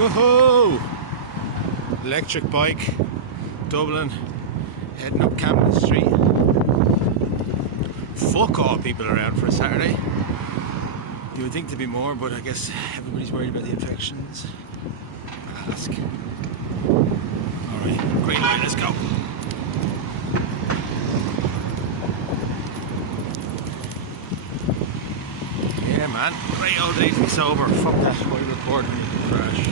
Woohoo! Electric bike, Dublin, heading up Camden Street. Fuck all people around for a Saturday. You would think there'd be more, but I guess everybody's worried about the infections. Mask. Alright, green light, let's go. Yeah man, great old day to be sober. Fuck that, why record when you can crash.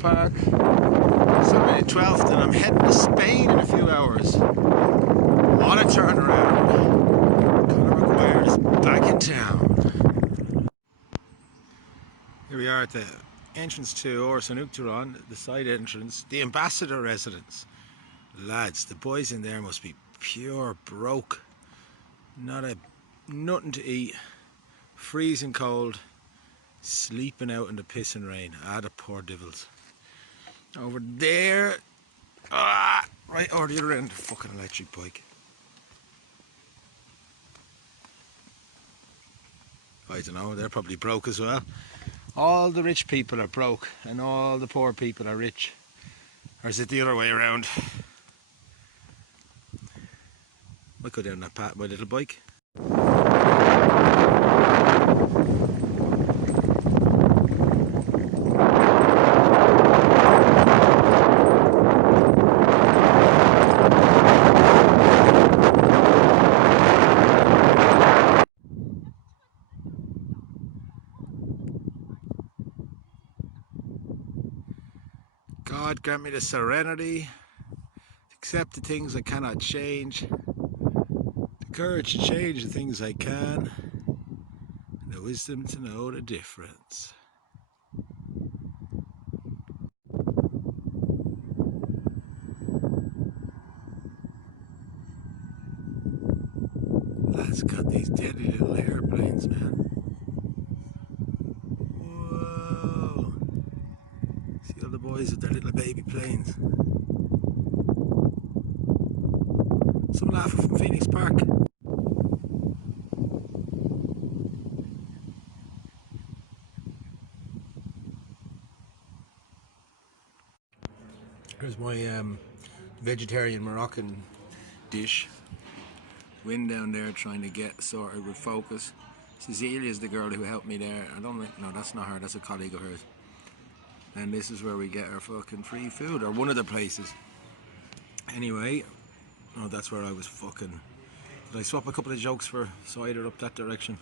Park, Sunday the 12th, and I'm heading to Spain in a few hours. What a turnaround. Conor McGuire is back in town. Here we are at the entrance to Orsán Uachtaráin, the side entrance, the ambassador residence. Lads, the boys in there must be pure broke. Nothing to eat, freezing cold, sleeping out in the piss and rain. The poor devils. Over there, right over the other end, fucking electric bike. I don't know, they're probably broke as well. All the rich people are broke and all the poor people are rich. Or is it the other way around? Might go down that path, my little bike. God grant me the serenity to accept the things I cannot change, the courage to change the things I can, and the wisdom to know the difference. Lads got these deadly little airplanes, man. Whoa! See all the boys with their little baby planes. Some laughing from Phoenix Park. Here's my vegetarian Moroccan dish. Wind down there trying to get sorted with focus. Cecilia's the girl who helped me there. I don't think, no, that's not her, that's a colleague of hers. And this is where we get our fucking free food, or one of the places. Anyway, oh, that's where I was fucking. Did I swap a couple of jokes for cider up that direction?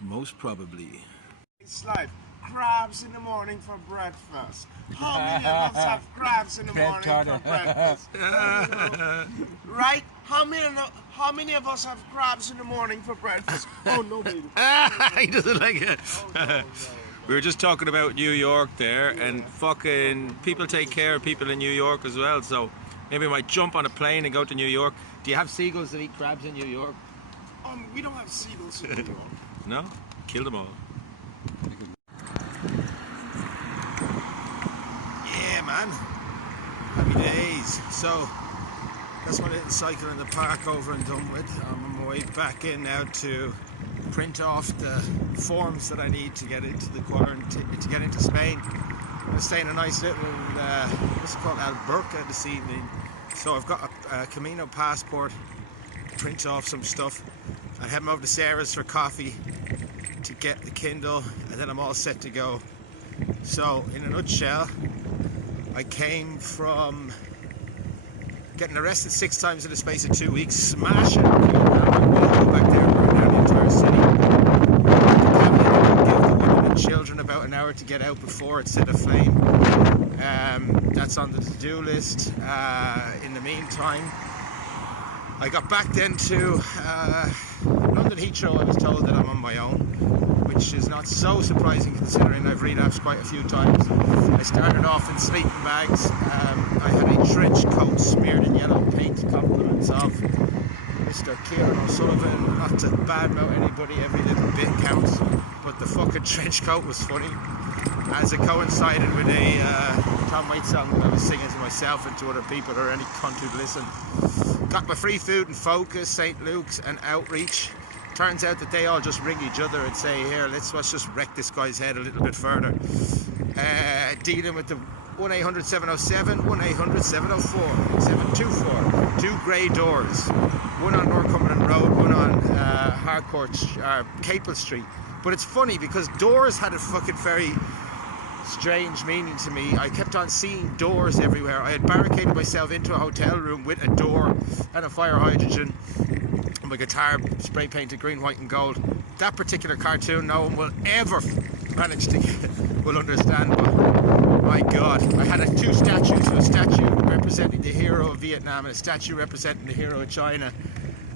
Most probably. It's like crabs in the morning for breakfast. How many of us have crabs in the morning for breakfast? Right? How many of us have crabs in the morning for breakfast? Oh, nobody. He doesn't like it. Oh, no. We were just talking about New York there, and fucking people take care of people in New York as well, so maybe we might jump on a plane and go to New York. Do you have seagulls that eat crabs in New York? We don't have seagulls in New York. No? Kill them all. Yeah, man. Happy days. So, that's my little cycle in the park over and done with. I'm on my way back in now to print off the forms that I need to get into the quarantine, to get into Spain. I'm staying in a nice little, what's it called, Alberca this evening. So I've got a Camino passport, print off some stuff. I head over to Sarah's for coffee to get the Kindle, and then I'm all set to go. So, in a nutshell, I came from getting arrested 6 times in the space of 2 weeks, smashing back there, burning down the entire city. Give the women and children about an hour to get out before it set aflame. That's on the to-do list. In the meantime, I got back then to London Heathrow. I was told that I'm on my own, which is not so surprising considering I've relapsed quite a few times. I started off in sleeping bags. I had a trench coat smeared in yellow paint, compliments of Mr. Kieran O'Sullivan. Not to badmouth anybody, every little bit counts, but thought the fucking trench coat was funny, as it coincided with a Tom Waits song that I was singing to myself and to other people or any cunt who'd listen. Got my free food in Focus, St. Luke's and Outreach. Turns out that they all just ring each other and say, here, let's just wreck this guy's head a little bit further. Dealing with the 1-800-707, 1-800-704, 724. 2 grey doors. One on Northumberland Road, one on Harcourt, Capel Street. But it's funny because doors had a fucking very strange meaning to me. I kept on seeing doors everywhere. I had barricaded myself into a hotel room with a door and a fire hydrant. My guitar spray painted green, white and gold. That particular cartoon no one will ever manage to get, will understand, but my god, I had 2 statues, a statue representing the hero of Vietnam and a statue representing the hero of China,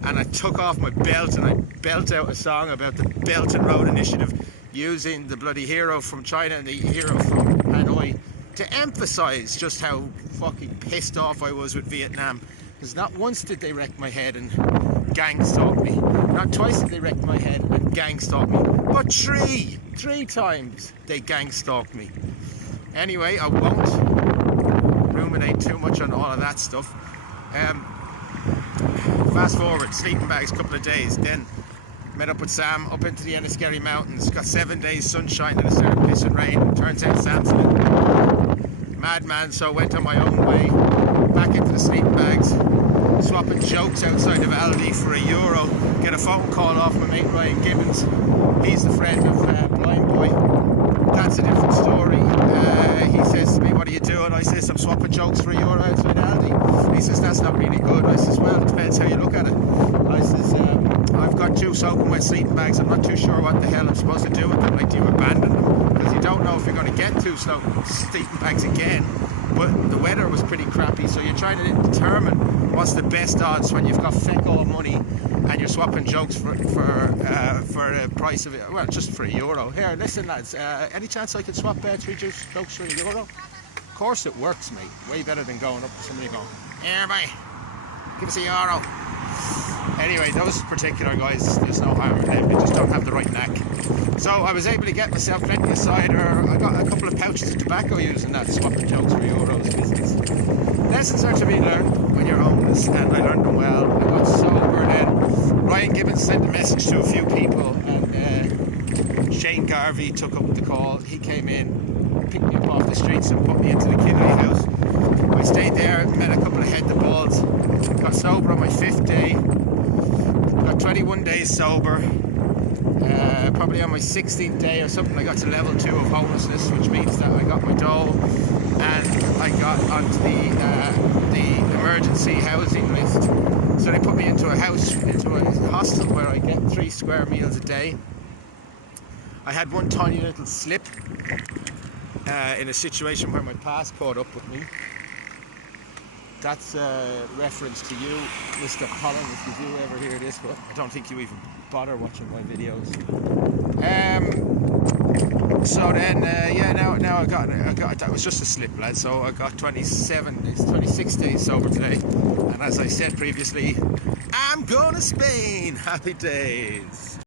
and I took off my belt and I belt out a song about the Belt and Road Initiative using the bloody hero from China and the hero from Hanoi to emphasize just how fucking pissed off I was with Vietnam. Because not once did they wreck my head and gang stalk me. Not twice did they wreck my head and gang stalk me. But 3 times they gang stalked me. Anyway, I won't ruminate too much on all of that stuff. Fast forward, sleeping bags, couple of days. Then met up with Sam up into the Enniskerry Mountains. Got 7 days sunshine and it started pissing rain. Turns out Sam's a madman, so I went on my own way back into the sleeping bags, swapping jokes outside of Aldi for €1. Get a phone call off my mate Ryan Gibbons. He's the friend of Blind Boy. That's a different story. He says to me, what are you doing? I says, I'm swapping jokes for €1 outside Aldi. He says, that's not really good. I says, well, it depends how you look at it. I says, I've got 2 soaking wet sleeping bags. I'm not too sure what the hell I'm supposed to do with them. Like, do you abandon them? Because you don't know if you're going to get 2 sleeping bags again. But the weather was pretty crappy, so you're trying to determine what's the best odds when you've got feck all money and you're swapping jokes for the price of it. Well, just for €1. Here, listen, lads. Any chance I could swap 3 jokes for €1? Of course it works, mate. Way better than going up to somebody and going, here, mate, give us €1. Anyway, those particular guys, there's no harm in them. They just don't have the right knack. So I was able to get myself plenty of cider. I got a couple of pouches of tobacco using that swapping jokes for euros business. Lessons are to be learned when you're homeless, and I learned them well. I got sober then. Ryan Gibbons sent a message to a few people, and Shane Garvey took up the call. He came in, picked me up off the streets and put me into the Kinley house. I stayed there, met a couple of head the balls, got sober on my 5th day, got 21 days sober. Probably on my 16th day or something, I got to level 2 of homelessness, which means that I got my dole and I got onto the emergency housing list. So they put me into a hostel where I get 3 square meals a day. I had one tiny little slip in a situation where my pass caught up with me. That's a reference to you, Mr. Holland, if you do ever hear this, but I don't think you even bother watching my videos. So then, now I got that was just a slip, lad. So I got 26 days sober today, and as I said previously, I'm going to Spain. Happy days.